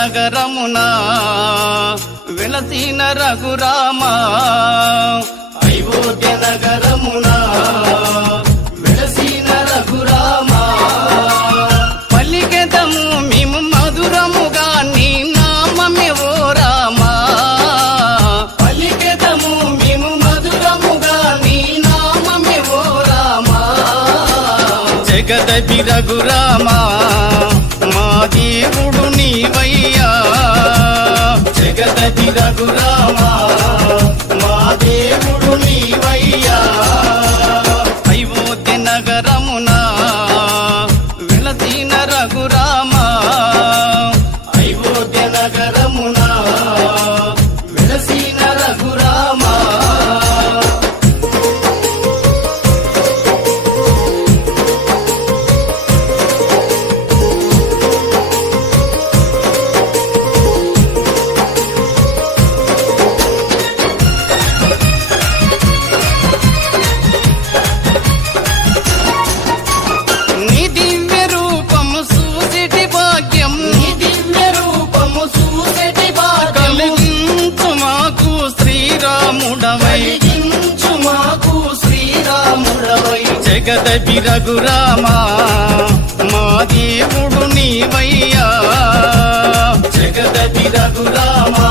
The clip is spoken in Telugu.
నగరమునా వెలసిన రఘురామా అయోధ్య నగరమునా వెలసిన రఘురామా పలికెదము మేము మధురముగా నీ నామమే ఓ రామా పలికెదము మేము మధురముగా నీ నామమే ఓ రామా జగదపి రఘురామా మా దేవుడు నీవయ్యా జగదపి రఘురామా మా దేవుడు నీవయ్యా అయోధ్య నగరమునా వెలసిన రఘురామా అయోధ్య నగరమునా వెలసిన రఘురామా జగదపి రఘురామా మా దేవుడు నీవయ్యా జగదపి రఘురామా